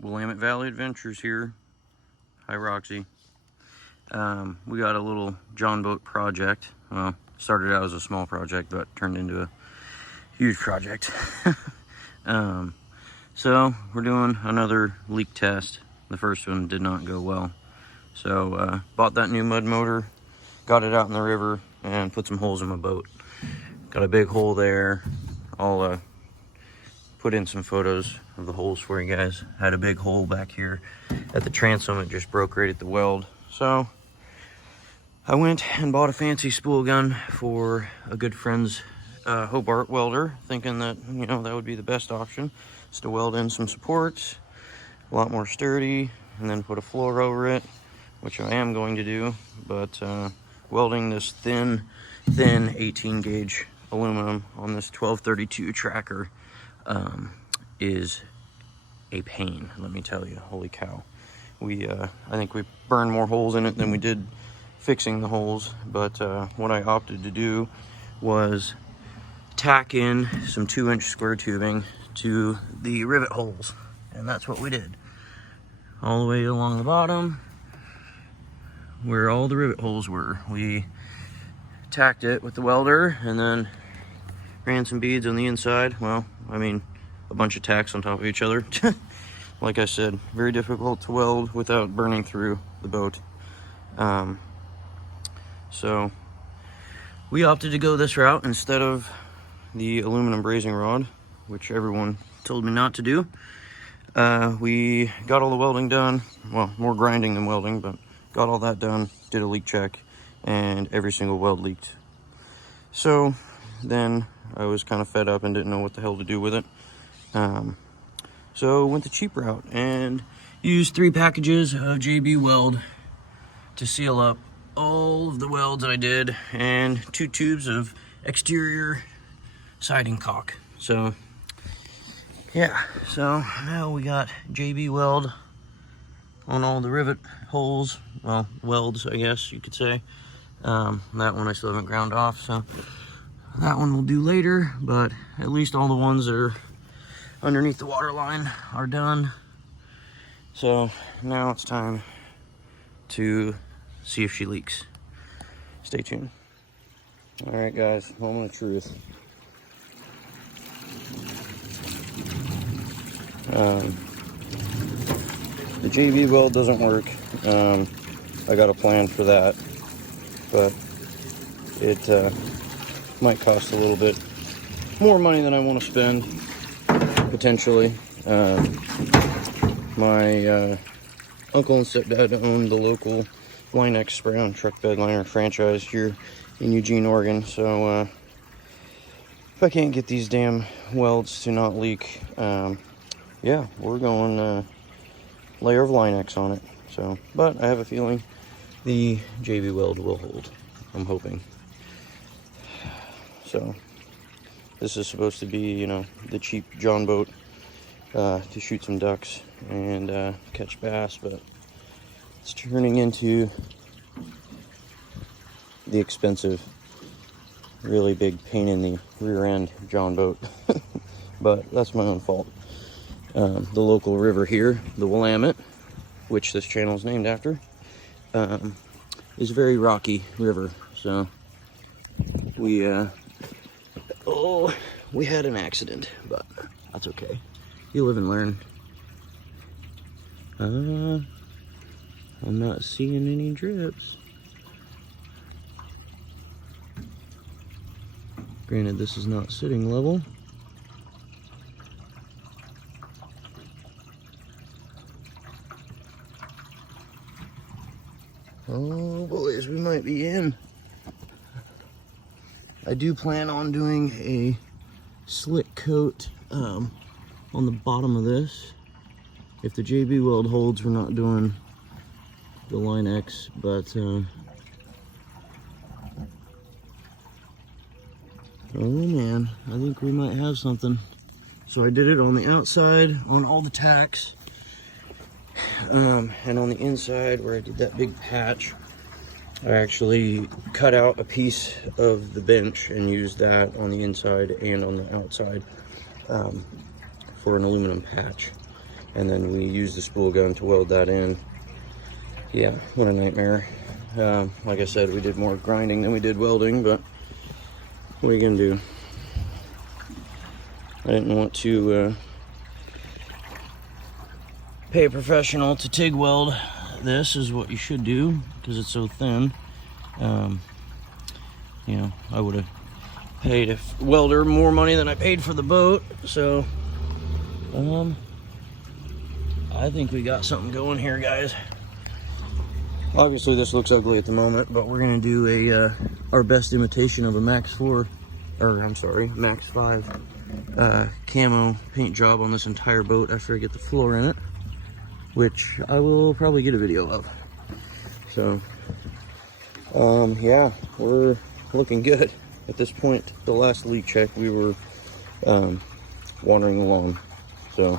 Willamette Valley Adventures here. Hi, Roxy. We got a little John boat project. Well, started out as a small project, but turned into a huge project. So we're doing another leak test. The first one did not go well. So bought that new mud motor, got it out in the river, and put some holes in my boat. Got a big hole there. I'll put in some photos of the holes for you guys. Had a big hole back here at the transom. It just broke right at the weld. So I went and bought a fancy spool gun for a good friend's Hobart welder, thinking that, you know, that would be the best option, is to weld in some supports, a lot more sturdy, and then put a floor over it, which I am going to do. But welding this thin 18 gauge aluminum on this 1232 tracker is a pain, let me tell you. Holy cow. I think we burned more holes in it than we did fixing the holes. But what I opted to do was tack in some 2-inch square tubing to the rivet holes, and that's what we did. All the way along the bottom where all the rivet holes were, we tacked it with the welder and then ran some beads on the inside. Well, I mean, a bunch of tacks on top of each other. Like I said, very difficult to weld without burning through the boat. So we opted to go this route instead of the aluminum brazing rod, which everyone told me not to do. We got all the welding done. Well, more grinding than welding, but got all that done, did a leak check, and every single weld leaked. So then I was kind of fed up and didn't know what the hell to do with it. So went the cheap route and used 3 packages of JB Weld to seal up all of the welds I did, and 2 tubes of exterior siding caulk. So yeah, so now we got JB Weld on all the rivet holes, well, welds, I guess you could say. That one I still haven't ground off, so that one we'll do later, but at least all the ones that are underneath the water line are done. So now it's time to see if she leaks. Stay tuned. All right, guys, moment of truth. The JB Weld doesn't work. I got a plan for that, but it might cost a little bit more money than I want to spend, potentially. My uncle and stepdad own the local Line-X spray-on truck bed liner franchise here in Eugene, Oregon. So if I can't get these damn welds to not leak, yeah, we're going layer of Line-X on it. So, but I have a feeling the JB Weld will hold. I'm hoping. So this is supposed to be, you know, the cheap John boat to shoot some ducks and catch bass, but it's turning into the expensive, really big pain in the rear end John boat. But that's my own fault. The local river here, the Willamette, which this channel is named after, is a very rocky river. So we had an accident, but that's okay. You live and learn. I'm not seeing any drips. Granted, this is not sitting level. Oh boys, we might be in. I do plan on doing a slick coat on the bottom of this. If the JB Weld holds, we're not doing the Line-X, but oh man, I think we might have something. So I did it on the outside on all the tacks, and on the inside where I did that big patch, I actually cut out a piece of the bench and used that on the inside and on the outside for an aluminum patch. and then we used the spool gun to weld that in. Yeah, what a nightmare. Like I said, we did more grinding than we did welding, but what are you gonna do? I didn't want to pay a professional to TIG weld. This is what you should do because it's so thin. You know, I would have paid a welder more money than I paid for the boat. So, I think we got something going here, guys. Obviously, this looks ugly at the moment, but we're gonna do our best imitation of a Max 4, or I'm sorry, Max 5 camo paint job on this entire boat after I get the floor in it, which I will probably get a video of. So, yeah, we're looking good. At this point, the last leak check, we were wandering along. So,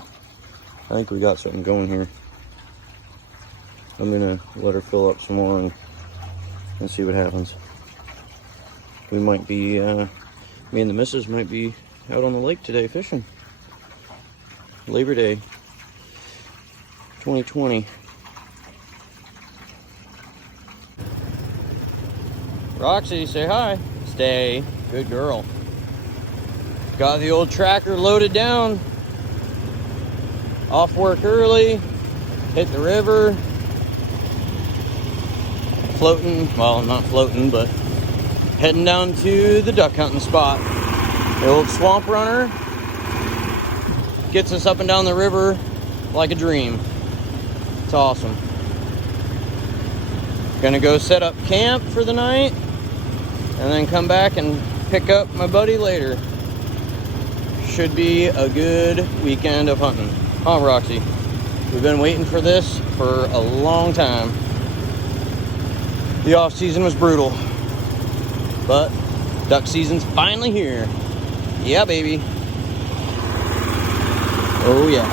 I think we got something going here. I'm gonna let her fill up some more and see what happens. We might be, me and the missus might be out on the lake today fishing. Labor Day 2020. Roxy, say hi. Stay. Good girl. Got the old tracker loaded down. Off work early. Hit the river. Floating, well, not floating, but heading down to the duck hunting spot. The old swamp runner gets us up and down the river like a dream. It's awesome. Gonna go set up camp for the night and then come back and pick up my buddy later. Should be a good weekend of hunting. Huh, Roxy? We've been waiting for this for a long time. The off season was brutal, but duck season's finally here. Yeah, baby. Oh yeah.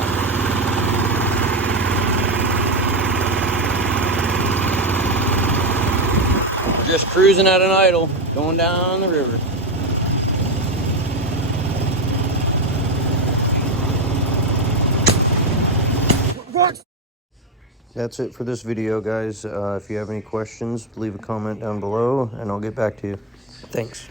We're just cruising at an idle, going down the river. That's it for this video, guys. If you have any questions, leave a comment down below and I'll get back to you. Thanks.